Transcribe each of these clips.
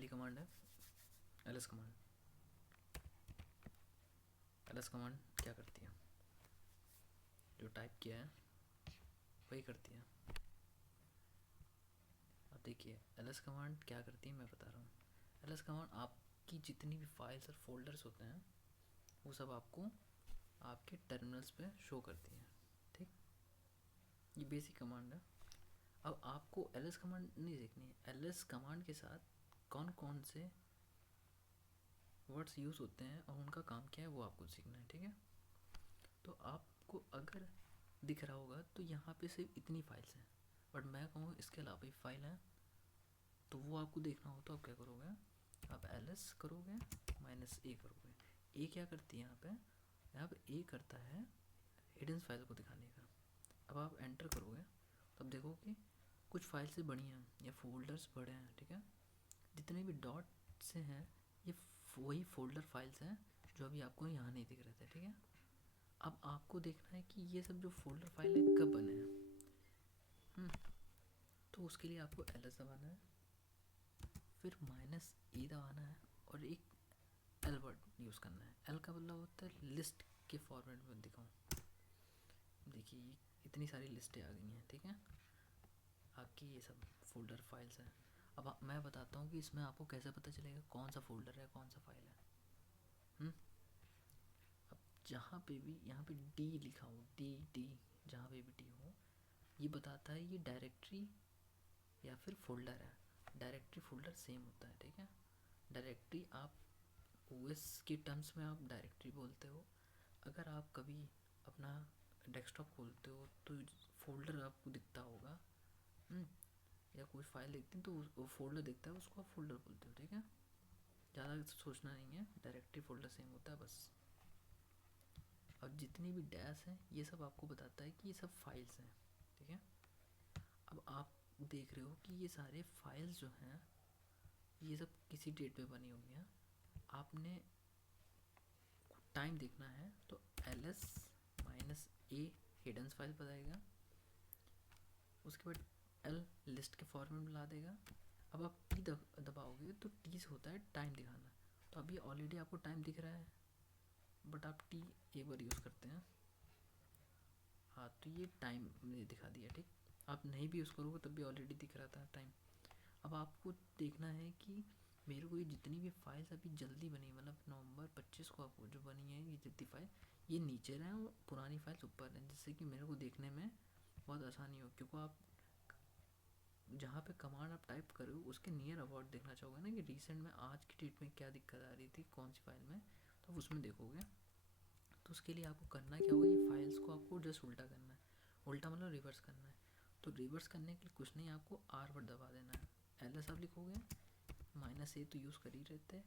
पहली कमांड है ls command. ls command क्या करती है, जो टाइप किया है वही करती है। अब देखिए ls कमांड क्या करती है मैं बता रहा हूँ। ls कमांड आपकी जितनी भी फाइल्स और फोल्डर्स होते हैं वो सब आपको आपके टर्मिनल्स पे शो करती है। ठीक, ये बेसिक कमांड है। अब आपको ls कमांड नहीं देखनी है, ls कमांड के साथ कौन कौन से वर्ड्स यूज़ होते हैं और उनका काम क्या है वो आपको सीखना है। ठीक है, तो आपको अगर दिख रहा होगा तो यहाँ पे सिर्फ इतनी फाइल्स हैं, बट मैं कहूँ इसके अलावा भी फाइल है, तो वो आपको देखना हो तो आप क्या करोगे, आप ls करोगे -a करोगे। a क्या करती है यहाँ पे a करता है हिडन फाइल को दिखाने का। अब आप एंटर करोगे तब देखोगे कुछ फाइल से बड़ी हैं या फोल्डर्स बड़े हैं। ठीक है, जितने भी डॉट से हैं ये वही फोल्डर फाइल्स हैं जो अभी आपको यहाँ नहीं दिख रहे थे। ठीक है, अब आपको देखना है कि ये सब जो फोल्डर फाइल है कब बने हैं। तो उसके लिए आपको ls दबाना है, फिर -a दबाना है और एक l वर्ड यूज़ करना है। l का मतलब होता है लिस्ट के फॉर्मेट में दिखाऊँ। देखिए इतनी सारी लिस्टें आ गई हैं। ठीक है, आपकी ये सब फोल्डर फाइल्स हैं। अब मैं बताता हूँ कि इसमें आपको कैसे पता चलेगा कौन सा फोल्डर है कौन सा फाइल है। अब जहाँ पे भी यहाँ पे d लिखा हो, d जहाँ पे भी d हो, ये बताता है ये डायरेक्टरी या फिर फोल्डर है। डायरेक्टरी फोल्डर सेम होता है। ठीक है, डायरेक्टरी आप OS के टर्म्स में आप डायरेक्टरी बोलते हो। अगर आप कभी अपना डेस्कटॉप खोलते हो तो फोल्डर आपको दिखता होगा, या कोई फाइल देखते हैं तो वो फोल्डर दिखता है, उसको आप फोल्डर बोलते हो। ठीक है, ज़्यादा सोचना नहीं है, डायरेक्टरी फोल्डर सेम होता है बस। और जितनी भी डैश हैं ये सब आपको बताता है कि ये सब फाइल्स हैं। ठीक है, अब आप देख रहे हो कि ये सारे फाइल्स जो हैं ये सब किसी डेट पे बनी हुई हैं। आपने टाइम देखना है तो ls -a हिडन फाइल बताएगा, उसके बाद l लिस्ट के फॉर्मेट में ला देगा। अब आप t दबाओगे तो t से होता है टाइम दिखाना। तो अभी ऑलरेडी आपको टाइम दिख रहा है बट आप t एक बार यूज़ करते हैं, हाँ तो ये टाइम ने दिखा दिया। ठीक, आप नहीं भी यूज़ करोगे तब भी ऑलरेडी दिख रहा था टाइम। अब आपको देखना है कि मेरे को ये जितनी भी फाइल्स अभी जल्दी बनी, मतलब नवंबर 25 को आपको जो बनी है ये जितनी फाइल ये नीचे रहें और पुरानी फाइल्स ऊपर रहें, जिससे कि मेरे को देखने में बहुत आसानी हो। क्योंकि आप जहाँ पे कमांड आप टाइप करो उसके नियर अबाउट देखना चाहोगे ना कि रिसेंट में आज की डेट में क्या दिक्कत आ रही थी कौन सी फाइल में, तो उसमें देखोगे। तो उसके लिए आपको करना क्या होगा, ये फाइल्स को आपको जस्ट उल्टा करना है। उल्टा मतलब रिवर्स करना है। तो रिवर्स करने के लिए कुछ नहीं, आपको r पर दबा देना है। ls आप लिखोगे, -a तो यूज़ कर ही रहे थे,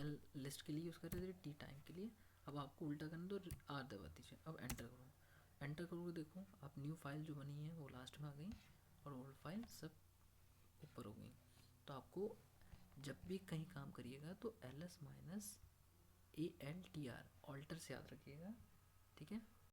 l लिस्ट के लिए यूज़ कर रहे थे, t टाइम के लिए। अब आपको उल्टा करना तो r दबा दीजिए। अब एंटर करो, एंटर करोगे देखो आप न्यू फाइल जो बनी है वो लास्ट में आ गई और ओल्ड फाइल सब ऊपर हो गई। तो आपको जब भी कहीं काम करिएगा तो ls -altr ऑल्टर से याद रखिएगा। ठीक है,